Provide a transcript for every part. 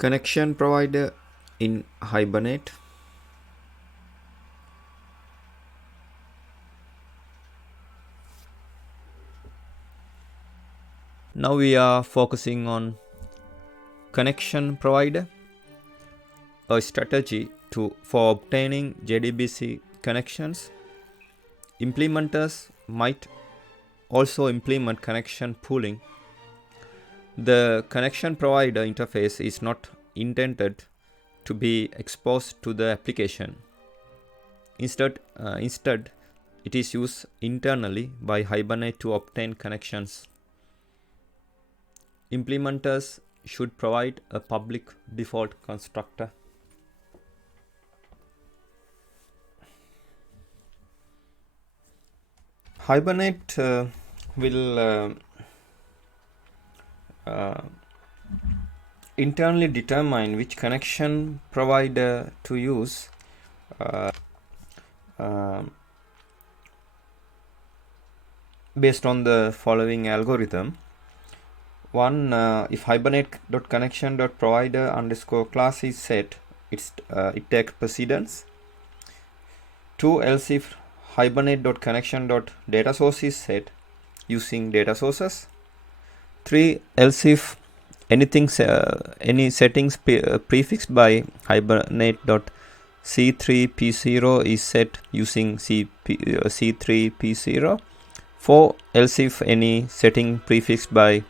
Connection provider in Hibernate. Now we are focusing on connection provider, a strategy for obtaining JDBC connections. Implementers might also implement connection pooling. The connection provider interface is not intended to be exposed to the application. Instead, it is used internally by Hibernate to obtain connections. Implementers should provide a public default constructor. Hibernate will internally determine which connection provider to use based on the following algorithm. One, if hibernate.connection.provider_class is set, it takes precedence. 2, else if hibernate.connection.dataSource is set using data sources. 3, else if any settings prefixed by hibernate.c3p0 is set using c3p0. 4, else if any setting prefixed by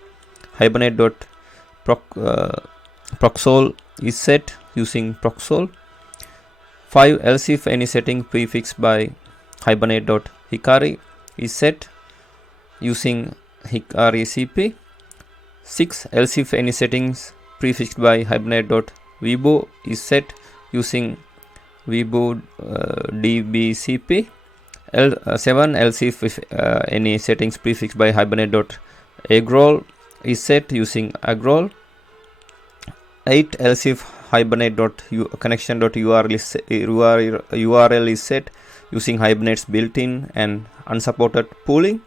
hibernate.proxol is set using proxol. 5, else if any setting prefixed by hibernate.hikari is set using hikari cp. 6, else if any settings prefixed by hibernate.vibo is set using vibo dbcp. 7, else if any settings prefixed by hibernate.agrol is set using agrol. 8, else if hibernate.connection.url is set using Hibernate's built-in and unsupported pooling.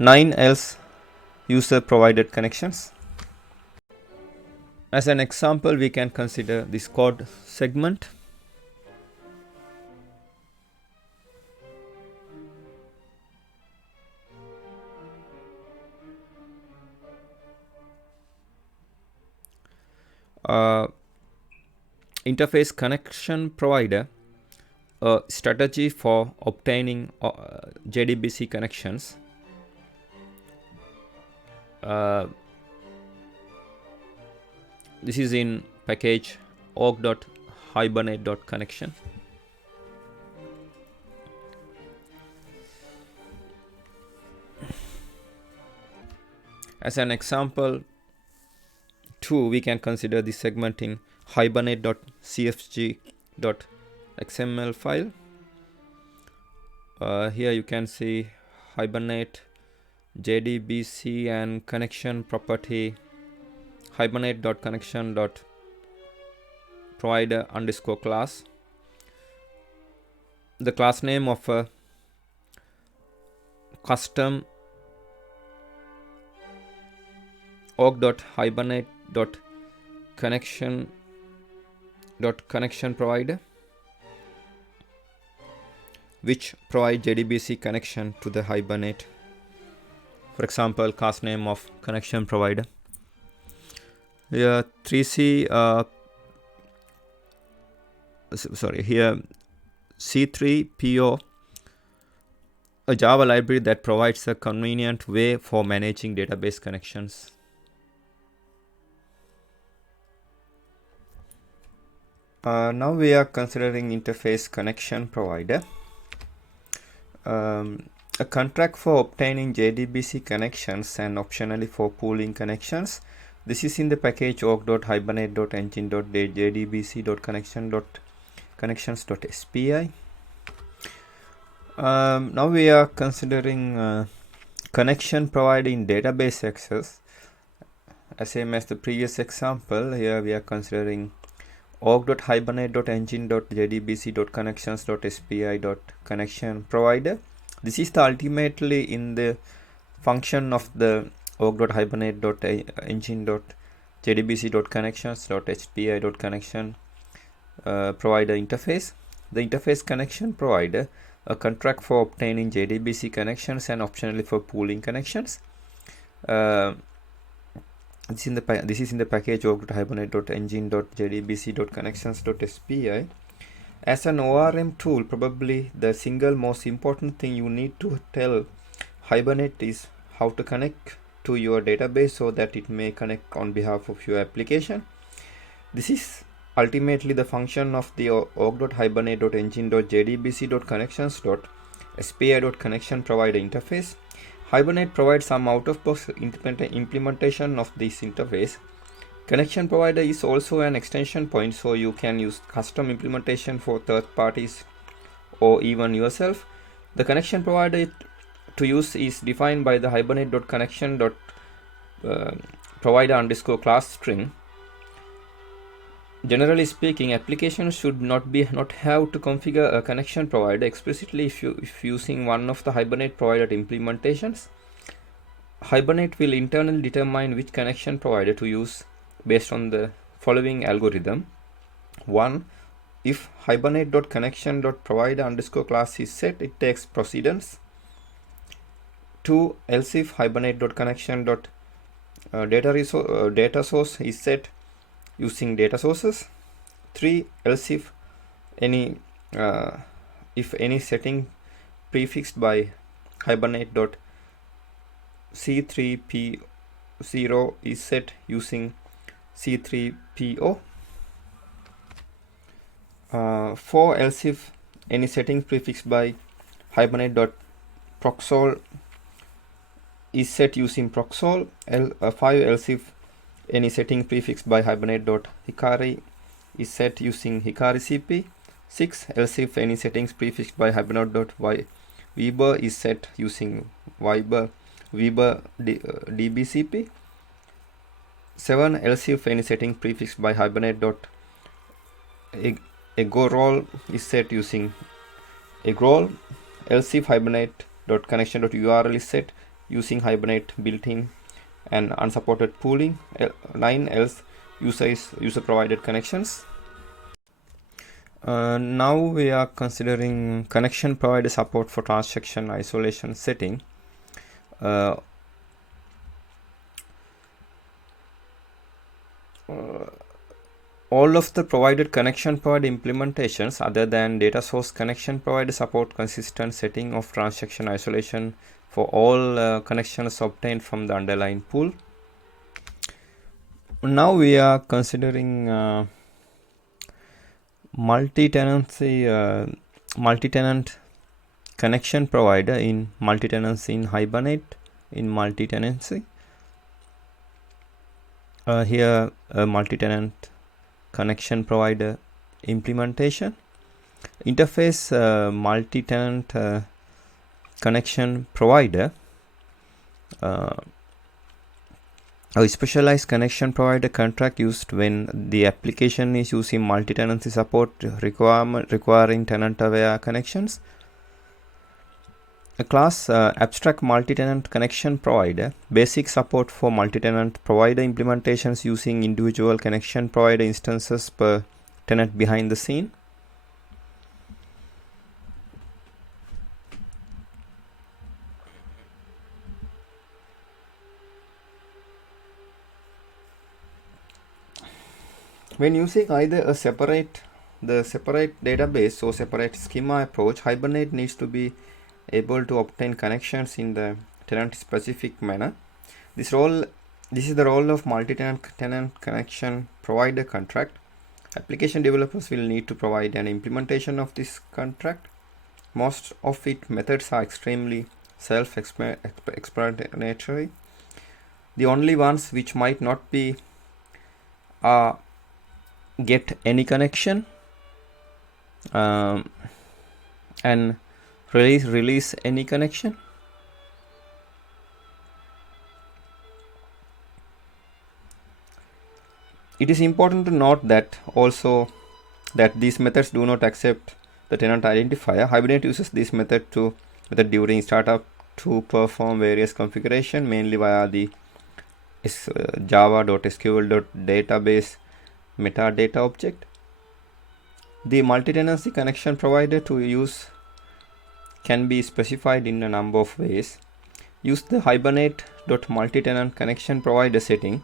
9, else user provided connections. As an example, we can consider this code segment. Interface connection provider, a strategy for obtaining JDBC connections. This is in package org.hibernate.connection. As an example 2, we can consider this segment in hibernate.cfg.xml file. Here you can see Hibernate, JDBC and connection property, hibernate.connection.provider_class. The class name of a custom org.hibernate.connection provider, which provide JDBC connection to the Hibernate. For example, class name of connection provider. Here 3c here C3PO, a Java library that provides a convenient way for managing database connections. Now we are considering interface connection provider. A contract for obtaining JDBC connections and optionally for pooling connections. This is in the package org.hibernate.engine.jdbc.connection.connections.spi. Now we are considering connection provider in database access. Same as the previous example, here we are considering org.hibernate.engine.jdbc.connections.spi.connection provider. This is the ultimately in the function of the org.hibernate.engine.jdbc.connections.hpi.connection provider interface. The interface connection provider, a contract for obtaining JDBC connections and optionally for pooling connections. This is in the package org.hibernate.engine.jdbc.connections.spi. As an ORM tool, probably the single most important thing you need to tell Hibernate is how to connect to your database so that it may connect on behalf of your application. This is ultimately the function of the org.hibernate.engine.jdbc.connections.spi.connection provider interface. Hibernate provides some out-of-box implementation of this interface. Connection Provider is also an extension point, so you can use custom implementation for third parties or even yourself. The Connection Provider to use is defined by the hibernate.connection.provider_class string. Generally speaking, applications should not have to configure a connection provider explicitly if using one of the Hibernate provider implementations. Hibernate will internally determine which connection provider to use based on the following algorithm. 1. If hibernate.connection.provider_class is set, it takes precedence. 2. Else if hibernate.connection.data source is set using data sources. 3. Else if any setting prefixed by hibernate.c3p0 is set using c3po. 4. Else if any setting prefixed by hibernate.proxol is set using proxol. 5. Else if any setting prefixed by hibernate.hikari is set using hikari cp. 6. Else if any settings prefixed by hibernate.weber is set using weber dbcp. 7. Else if any setting prefixed by hibernate.eggrol is set using eggrol. Else if hibernate.connection.url is set using hibernate built-in and unsupported pooling. 9. Else user provided connections. Now we are considering connection provider support for transaction isolation setting. All of the provided connection provider implementations other than data source connection provider support consistent setting of transaction isolation for all connections obtained from the underlying pool. Now we are considering multi-tenant connection provider in multi-tenancy in Hibernate in multi-tenancy. Here a multi-tenant connection provider implementation interface. Multi-tenant connection provider, a specialized connection provider contract used when the application is using multi-tenancy support requiring tenant-aware connections. A class abstract multi-tenant connection provider, basic support for multi-tenant provider implementations using individual connection provider instances per tenant behind the scene. When using either the separate database or separate schema approach, Hibernate needs to be able to obtain connections in the tenant specific manner. This is the role of multi-tenant connection provider contract. Application developers will need to provide an implementation of this contract. Most of its methods are extremely self-explanatory. The only ones which might not be are get any connection and release any connection. It is important to note that also that these methods do not accept the tenant identifier. Hibernate uses this method during startup to perform various configuration, mainly via the java.sql.database metadata object. The multi-tenancy connection provider to use can be specified in a number of ways. Use the Hibernate.multi-tenant connection provider setting.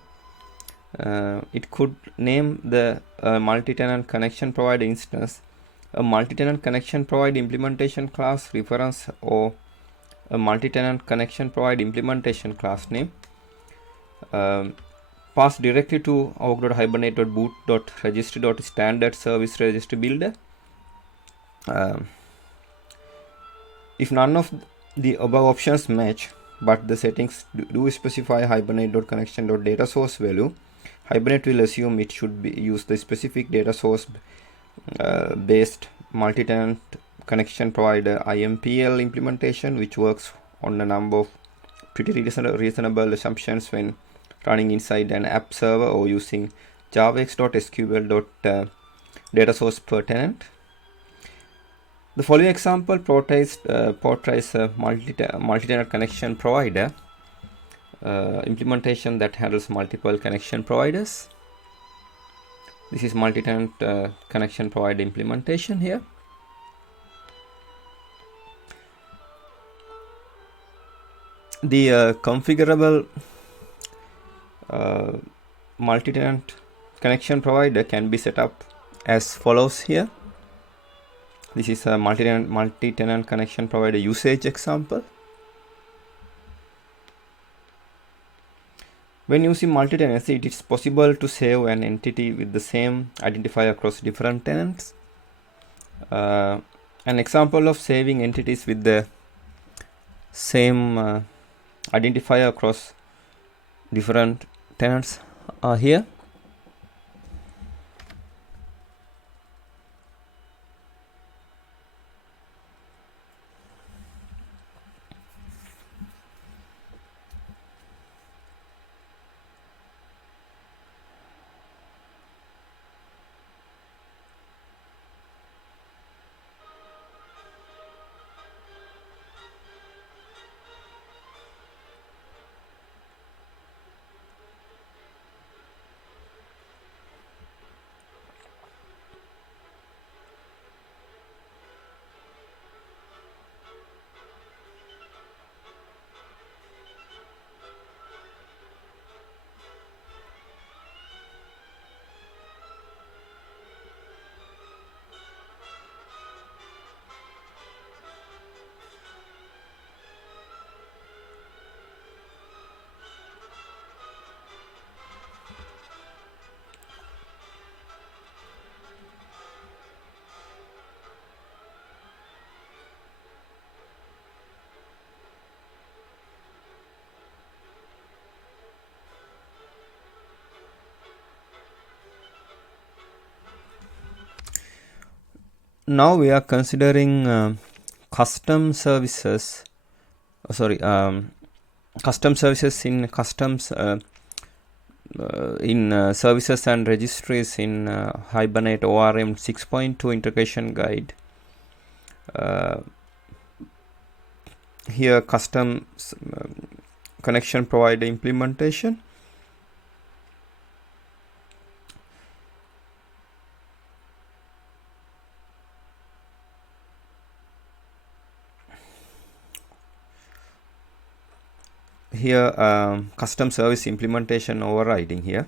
It could name the multi-tenant connection provider instance a multi-tenant connection provider implementation class reference or a multi-tenant connection provider implementation class name. Pass directly to org.hibernate.boot.registry.standard service registry builder. If none of the above options match, but the settings do specify hibernate.connection.data source value, Hibernate will assume it should be use the specific data source based multi-tenant connection provider IMPL implementation, which works on a number of pretty reasonable assumptions when running inside an app server or using javax.sql.data source per tenant. The following example portrays a multi-tenant connection provider implementation that handles multiple connection providers. This is multi-tenant connection provider implementation here. The configurable multi-tenant connection provider can be set up as follows here. This is a multi-tenant connection provider usage example. When using multi-tenancy, it is possible to save an entity with the same identifier across different tenants. An example of saving entities with the same identifier across different tenants are here. Now we are considering custom services in customs in services and registries in Hibernate ORM 6.2 integration guide. Here custom connection provider implementation. Here custom service implementation overriding here.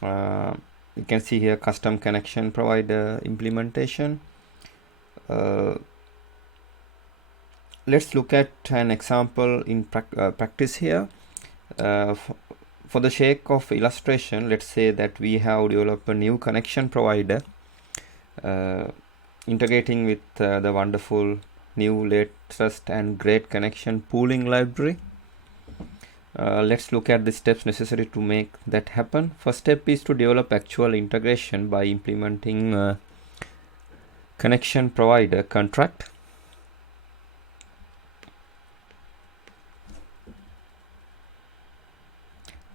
You can see here custom connection provider implementation. Let's look at an example in practice here. For the sake of illustration, let's say that we have developed a new connection provider integrating with the wonderful new latest and great connection pooling library. Let's look at the steps necessary to make that happen. First step is to develop actual integration by implementing connection provider contract.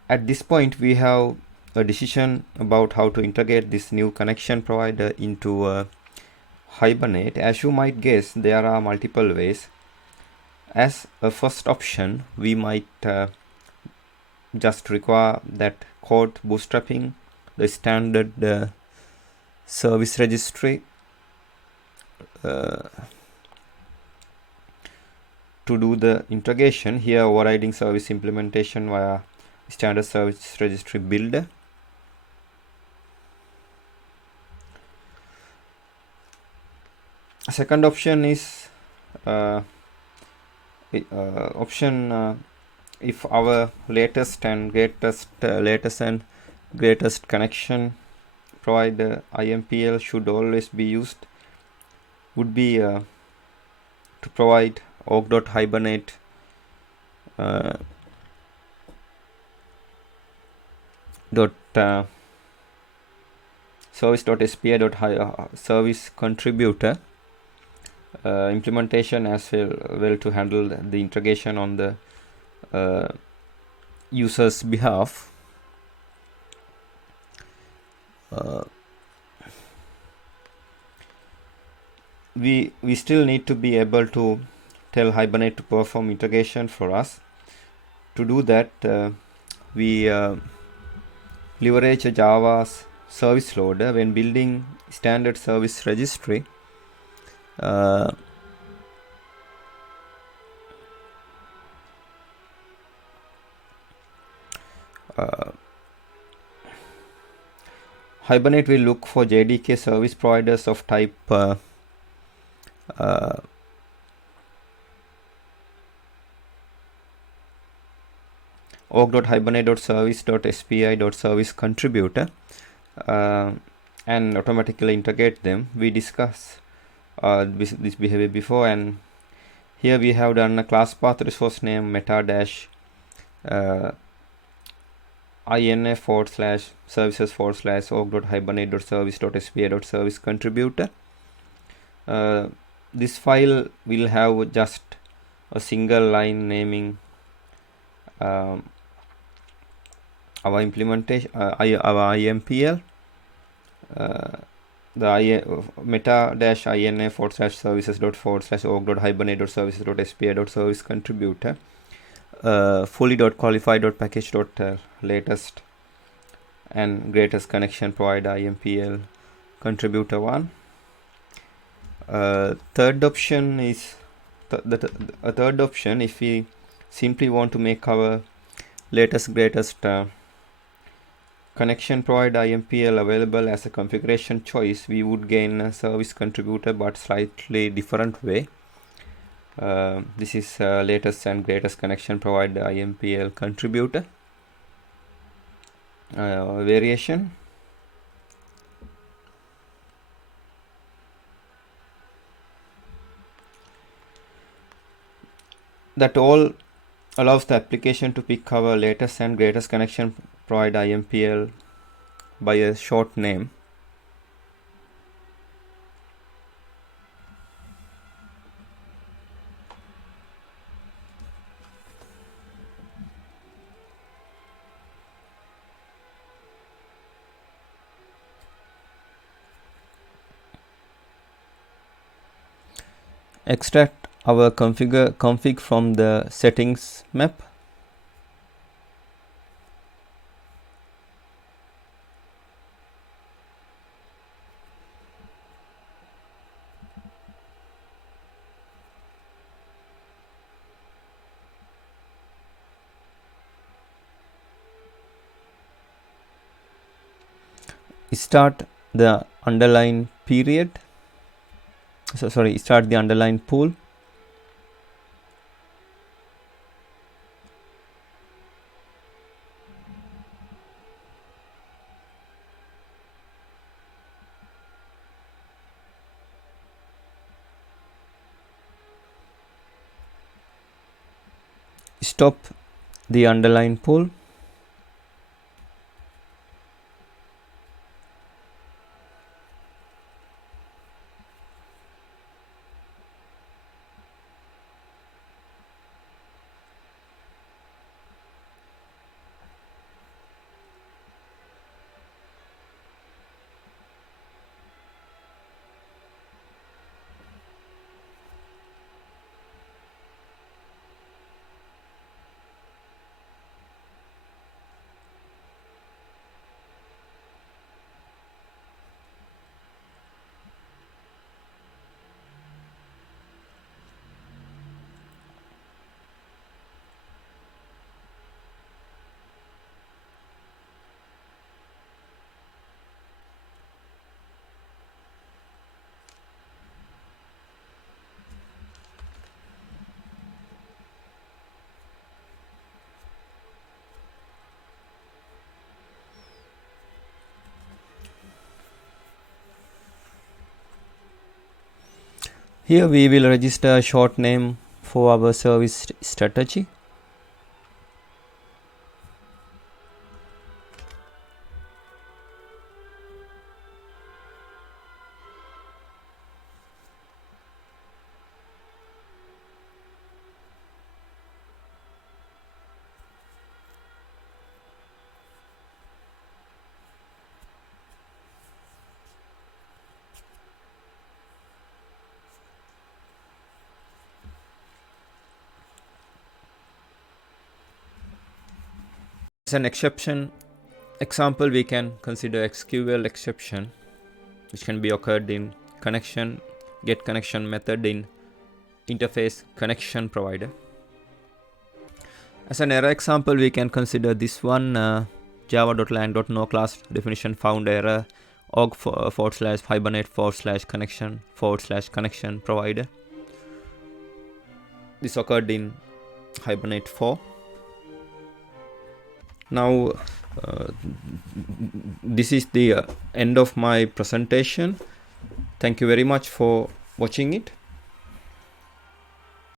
At this point, we have a decision about how to integrate this new connection provider into Hibernate. As you might guess, there are multiple ways. As a first option, we might just require that code bootstrapping the standard service registry to do the integration. Here overriding service implementation via standard service registry builder. Second option is if our latest and greatest connection provider IMPL should always be used, would be to provide org.hibernate service contributor implementation as well to handle the integration on the user's behalf. We still need to be able to tell Hibernate to perform integration for us. To do that, we leverage a Java's service loader when building standard service registry. Hibernate will look for JDK service providers of type org.hibernate.service.spi.service contributor and automatically integrate them. We discussed this behavior before, and here we have done a class path resource name meta dash inf/services/org.hibernate.service.spi.service contributor. This file will have just a single line naming our implementation, our IMPL, the meta-inf/services.org.hibernate.services.spi.service contributor, fully.qualify.package.latest and greatest connection provider IMPL contributor 1. Third option is a third option. If we simply want to make our greatest connection provider IMPL available as a configuration choice, we would gain a service contributor but slightly different way. This is latest and greatest connection provider IMPL contributor variation. That all allows the application to pick our latest and greatest connection provider IMPL by a short name. Extract our config from the settings map. Start the underline period. Start the underline pool. Stop the underline pool. Here we will register a short name for our service strategy. As an example, we can consider SQL exception, which can be occurred in get connection method in interface connection provider. As an error example, we can consider this one, java.lang.no class definition found error org/hibernate/connection/connection provider. This occurred in Hibernate 4. Now this is the end of my presentation. Thank you very much for watching it.